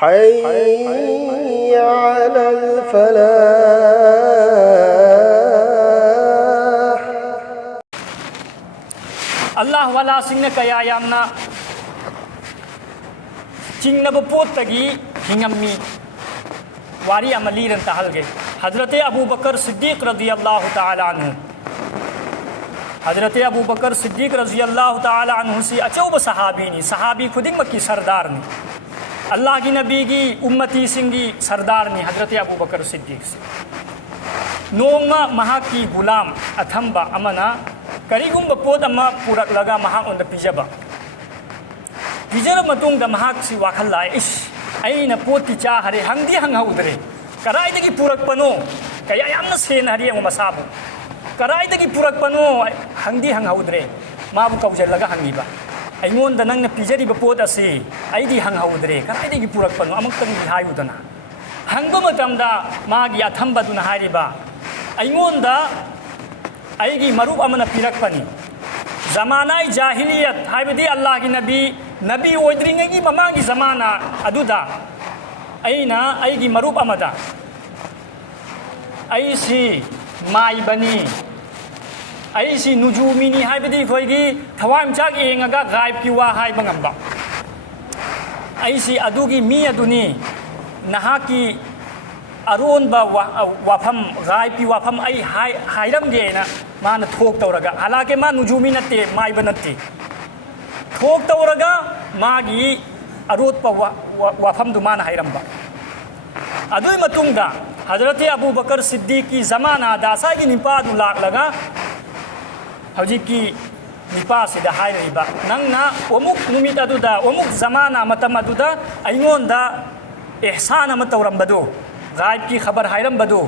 حي على الفلاح. Allah wala singna kaya yamna चिंगनब पोतगी हिंगम्मी वारी अमलीरन तहलगे हजरत अबू बकर सिद्दीक रज़ी अल्लाह ताला अन्हु हजरत अबू बकर सिद्दीक रज़ी अल्लाह ताला अन्हु से अचौब सहाबीनी सहाबी खुदिंग की सरदार ने अल्लाह की नबी की उम्मती सिंगी सरदार ने हजरत अबू बकर सिद्दीक से नोंगा महा की गुलाम अथंबा अमना करीगुंब पोत अमा पूरक लगा महा उन पिजबा पिजर मतुंग महाक सी वाखल्ला इस अइना पोती चा हरे हंगदी हंगहउद्रे कराइदगी पूरक पनो कया यामना सेन हरि मसाबु कराइदगी पूरक पनो हंगदी हंगहउद्रे माबु कौजलगा हंगीबा अइंगोंदा नंगना पिजरिबा पोत असी अइदी हंगहउद्रे कराइदगी पूरक पनो अमक्तंग हायुदना हंगबा मतमदा मागी अथंबदुना हारिबा अइंगोंदा अइगी मरुप अमना पिरकपनी ज़मानाई जाहिलियत हाइबदी अल्लाह की नबी ओइद्रिंगी ममागी ज़माना अदुदा अइना अइगी मरुप अमदा अइसी माइबनी अइसी नुजूमिनी हाइबदी खोइगी थवामचाग एंगगा गायब की वा हाइबा ngamba अइसी अदुगी मी अदुनी नहाकी अरोनबा वाफम गायब की वाफम अइ हाइरमगेना मान थोक तौरगा हालांकि मा नुजूमी नत्ते माइब नत्ते थोक तौरगा मागी अरोत वाफम दुमान हाइरम्बा अदुई मतुंगदा हजरत अबू बकर सिद्दीक की जमाना दासा की निपा दु लाख लगा हौजी की निपा सिदा हाइरिबा नंगना ओमुक नुमित अदुदा ओमुक जमाना मतम अदुदा अइंगोंदा एहसान अम तौरम्बदो गायब की खबर हाइरम्बदो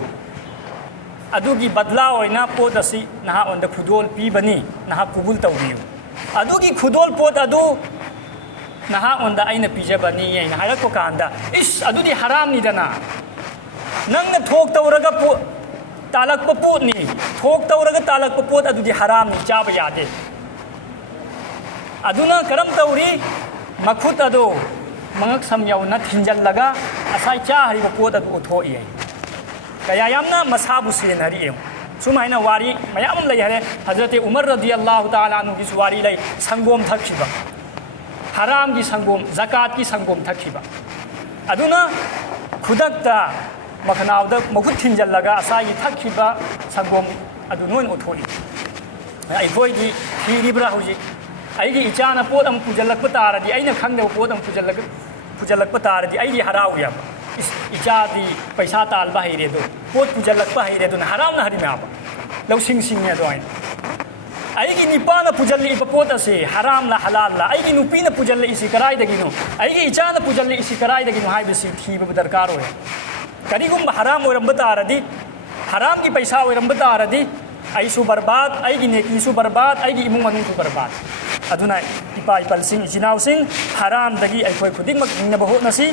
अदुगी बदला होइना पोत असी नहा ओंद खुदोल पीबनी नहा कुबुल तौबियु अदुगी खुदोल पोत अदु नहा ओंद आइना पीजबनी आइना हारको कांदा इस अदुदी हराम निदना नंगना थोक तौरगा पो तालक पोतनी थोक तौरगा तालक पोत अदुदी हराम नि चाब यादे अदुना करम तौरी मखुत अदो मंगक समयौना थिंजल्लगा असाई चा हरिबो पोत अदु ओथोई कया यामना मसाबु सेनहरी सुमाइना वारी मयाम लई हरे हजरत उमर रज़ी अल्लाह ताला अन्हु की वारी लई संगोम थखिबा हराम की संगोम ज़कात की संगोम थखिबा अदुना खुदकता मखनावदा मखुत थिंजल्लगा असाई थखिबा संगोम अदु नोन ओथोली अइखोइगी थीरिब्रा हुजी अइगी इचाना पोत अम पुजल्लक तारदी अइना खंगदब पोत अम पुजल्लक तारदी अइगी हराउ याब इचादी पैसा तालबा हैरेदो पोत पुजल्लक हैरेदो हराम हरी में आप लौसिंग सिंह अगी निपान पुजल्ली पोत असे हराम ला हलाल ला अगी नुपीन पुजल्ली इसी कराइदगिनो अगी इचान पुजल्ली इसी कराइदगिनो हाइबसी थीब दरकार होय करिगुम हराम ओरंब तारदी हराम की पैसा ओरंब तारदी अइसु बर्बाद अगी नेकीसु बर्बाद अगी इमुंग मनुसु बर्बाद अदुना इपा इपल सिंह इचिनाव सिंह हराम दगी अइखोय खुदिंग मक हिंगनब होनसी